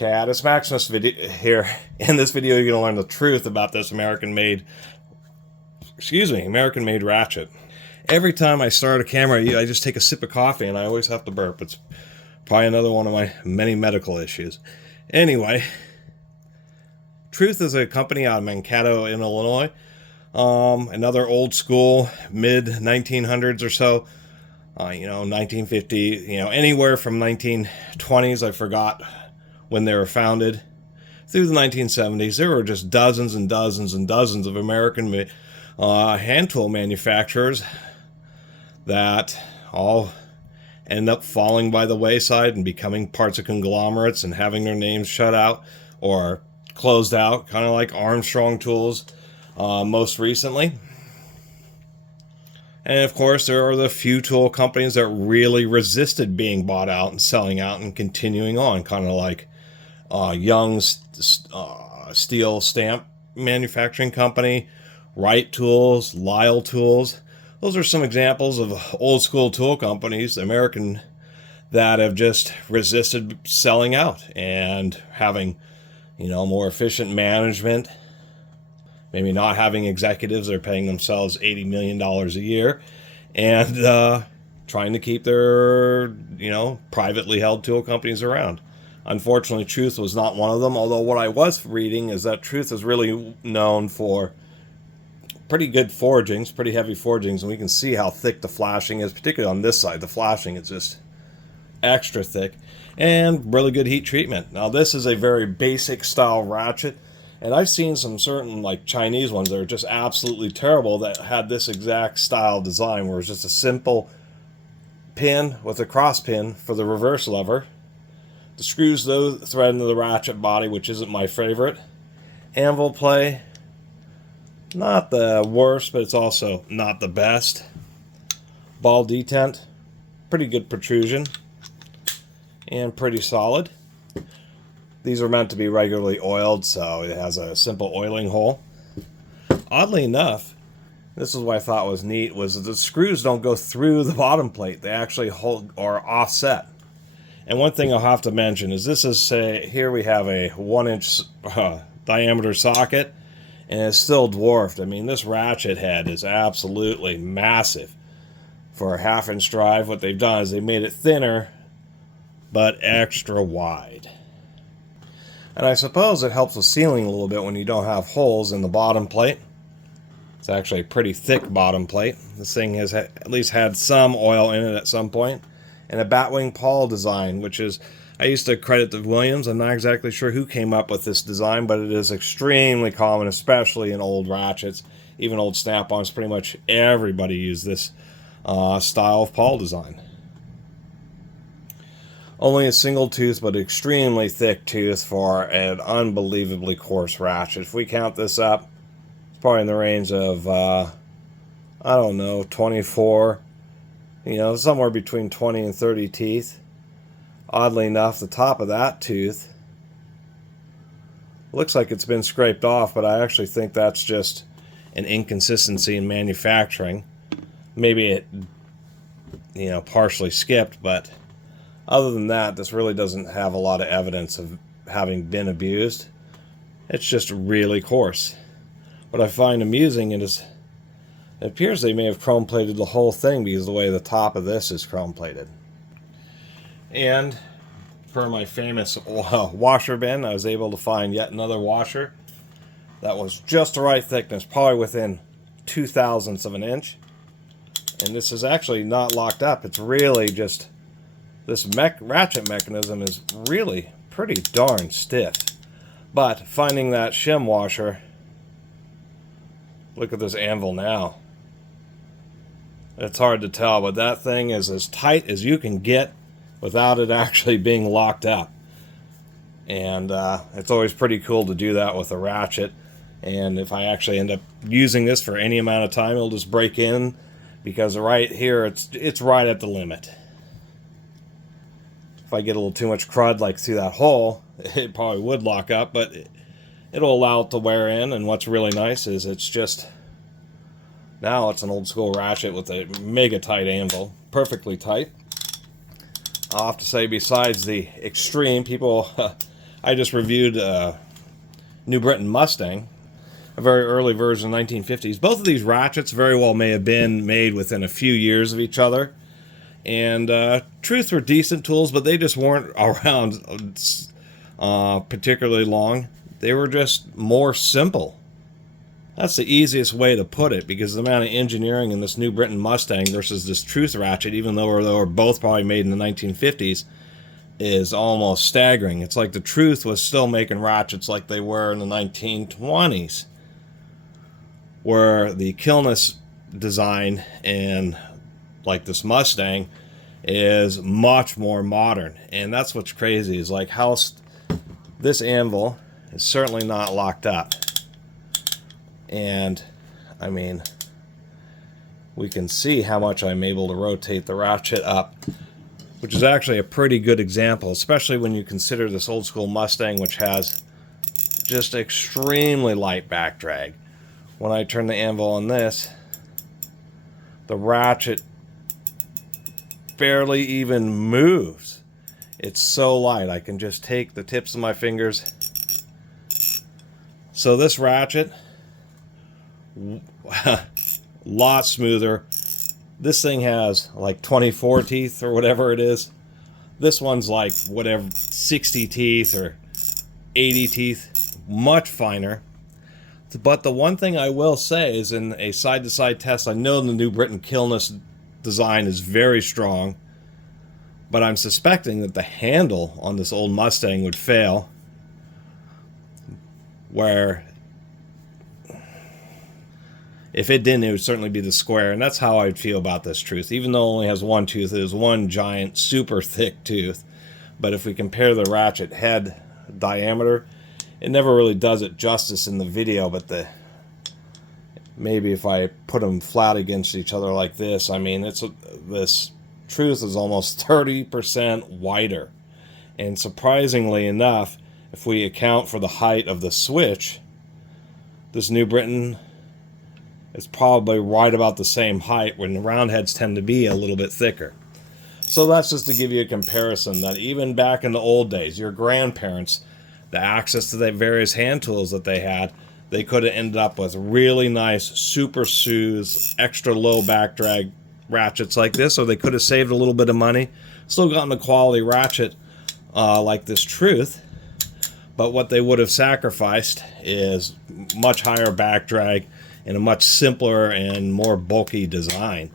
Catus, Maximus video here. In this video, you're going to learn the truth about this American-made Ratchet. Every time I start a camera, I just take a sip of coffee, and I always have to burp. It's probably another one of my many medical issues. Anyway, Truth is a company out of Mankato in Illinois. Another old school, mid-1900s or so. 1950, anywhere from 1920s, I forgot when they were founded, through the 1970s. There were just dozens and dozens and dozens of American hand tool manufacturers that all end up falling by the wayside and becoming parts of conglomerates and having their names shut out or closed out, kind of like Armstrong Tools most recently. And of course, there are the few tool companies that really resisted being bought out and selling out and continuing on, kind of like Young's Steel Stamp Manufacturing Company, Wright Tools, Lyle Tools. Those are some examples of old school tool companies, American, that have just resisted selling out and having, more efficient management. Maybe not having executives that are paying themselves $80 million a year, and trying to keep their, privately held tool companies around. Unfortunately, Truth was not one of them, although what I was reading is that Truth is really known for pretty good forgings, pretty heavy forgings, and we can see how thick the flashing is, particularly on this side. The flashing is just extra thick, and really good heat treatment. Now, this is a very basic style ratchet. And I've seen some certain, like, Chinese ones that are just absolutely terrible that had this exact style design, where it's just a simple pin with a cross pin for the reverse lever. The screws, though, thread into the ratchet body, which isn't my favorite. Anvil play, not the worst, but it's also not the best. Ball detent, pretty good protrusion, and pretty solid. These are meant to be regularly oiled, so it has a simple oiling hole. Oddly enough, this is what I thought was neat, was that the screws don't go through the bottom plate. They actually hold or offset. And one thing I'll have to mention is this is, say, here we have a 1-inch diameter socket, and it's still dwarfed. I mean, this ratchet head is absolutely massive. For a 1/2-inch drive, what they've done is they made it thinner, but extra wide. And I suppose it helps with sealing a little bit when you don't have holes in the bottom plate. It's actually a pretty thick bottom plate. This thing has at least had some oil in it at some point. And a batwing pawl design, which is, I used to credit to Williams. I'm not exactly sure who came up with this design, but it is extremely common, especially in old ratchets, even old snap-ons. Pretty much everybody used this style of pawl design. Only a single tooth, but extremely thick tooth for an unbelievably coarse ratchet. If we count this up, it's probably in the range of, 24, somewhere between 20 and 30 teeth. Oddly enough, the top of that tooth looks like it's been scraped off, but I actually think that's just an inconsistency in manufacturing. Maybe it, partially skipped, but other than that, this really doesn't have a lot of evidence of having been abused. It's just really coarse. What I find amusing is it appears they may have chrome plated the whole thing, because of the way the top of this is chrome plated. And for my famous washer bin, I was able to find yet another washer that was just the right thickness, probably within 0.02 of an inch. And this is actually not locked up. It's really just, this ratchet mechanism is really pretty darn stiff. But finding that shim washer, look at this anvil now. It's hard to tell, but that thing is as tight as you can get without it actually being locked up. And it's always pretty cool to do that with a ratchet. And if I actually end up using this for any amount of time, it'll just break in, because right here it's right at the limit. If I get a little too much crud like through that hole, it probably would lock up, but it'll allow it to wear in. And what's really nice is it's just, now it's an old school ratchet with a mega tight anvil, perfectly tight. I'll have to say, besides the extreme, people I just reviewed New Britain Mustang, a very early version, 1950s. Both of these ratchets very well may have been made within a few years of each other. And truth were decent tools, but they just weren't around particularly long. They were just more simple. That's the easiest way to put it, because the amount of engineering in this New Britain Mustang versus this Truth ratchet, even though they were both probably made in the 1950s, is almost staggering. It's like the Truth was still making ratchets like they were in the 1920s, where the Catus design and like this Mustang is much more modern. And that's what's crazy, is like how this anvil is certainly not locked up. And I mean, we can see how much I'm able to rotate the ratchet up, which is actually a pretty good example, especially when you consider this old school Mustang, which has just extremely light back drag. When I turn the anvil on this, the ratchet barely even moves. It's so light. I can just take the tips of my fingers. So this ratchet, a lot smoother. This thing has like 24 teeth or whatever it is. This one's like whatever, 60 teeth or 80 teeth, much finer. But the one thing I will say is, in a side-to-side test, I know the New Britain Catus design is very strong, but I'm suspecting that the handle on this old Mustang would fail, where if it didn't, it would certainly be the square. And that's how I'd feel about this Truth. Even though it only has one tooth, it is one giant, super thick tooth. But if we compare the ratchet head diameter, it never really does it justice in the video. But maybe if I put them flat against each other like this, I mean, this Truth is almost 30% wider. And surprisingly enough, if we account for the height of the switch, this New Britain is probably right about the same height, when the round heads tend to be a little bit thicker. So that's just to give you a comparison, that even back in the old days, your grandparents, the access to the various hand tools that they had, they could have ended up with really nice, super smooth, extra low back drag ratchets like this, or they could have saved a little bit of money, still gotten a quality ratchet like this Truth. But what they would have sacrificed is much higher back drag and a much simpler and more bulky design.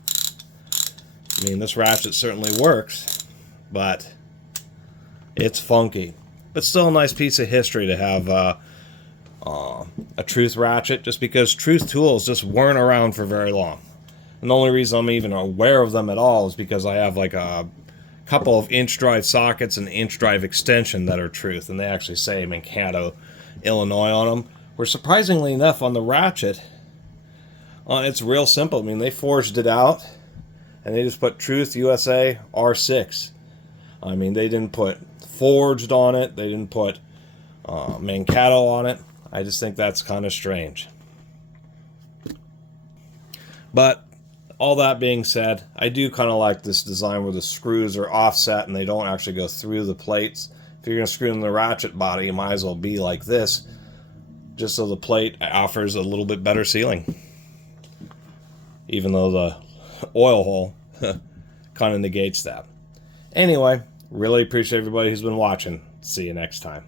I mean, this ratchet certainly works, but it's funky. But still a nice piece of history to have a Truth ratchet, just because Truth tools just weren't around for very long. And the only reason I'm even aware of them at all is because I have like a couple of inch drive sockets and inch drive extension that are Truth, and they actually say Mankato, Illinois on them. Where surprisingly enough, on the ratchet, it's real simple. I mean, they forged it out and they just put Truth USA R6. I mean, they didn't put forged on it, they didn't put Mankato on it. I just think that's kind of strange. But all that being said, I do kind of like this design where the screws are offset and they don't actually go through the plates. If you're going to screw in the ratchet body, you might as well be like this, just so the plate offers a little bit better sealing. Even though the oil hole kind of negates that. Anyway, really appreciate everybody who's been watching. See you next time.